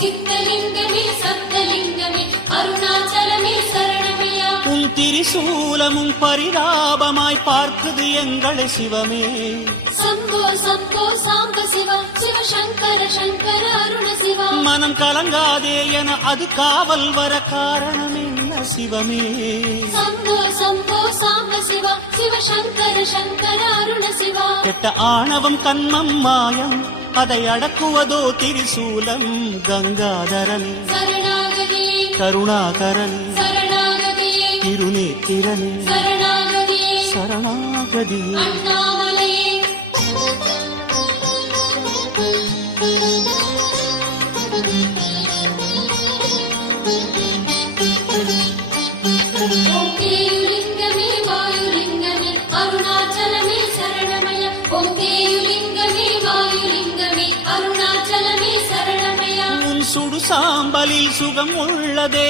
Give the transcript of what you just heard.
சித்தலிங்கமே சப்தலிங்கமே அருணாச்சலமே சரணமையா. உன் திரிசூலமும் பரிதாபமாய் பார்க்குது எங்களை சிவமே. சம்போ சம்போ சாம்ப சிவா சிவ சங்கர சங்கர அருண சிவா. மனம் கலங்காதே என அது காவல் வர காரணம் என்ன சிவமே. சம்போ சம்போ சாம்ப சிவா சிவ சங்கர சங்கர அருண சிவா. கெட்ட ஆணவம் கண்மம் மாயம் அதை அடக்குவதோ திரிசூலம் கங்காதரன் சரணாகதி கருணாகரன் சரணாகதி திருநேத்திரன் சரணாகதி சரணாகதி. அண்ணாமலையே ஓம் தேயுலிங்கமே வாயுலிங்கமே அருணாச்சலமே சரணமய. ஓம் தேயுலிங்கமே வாயுலிங்கமே அருணாச்சலமே சரணமய. உன் சுடு சாம்பலில் சுகம் உள்ளதே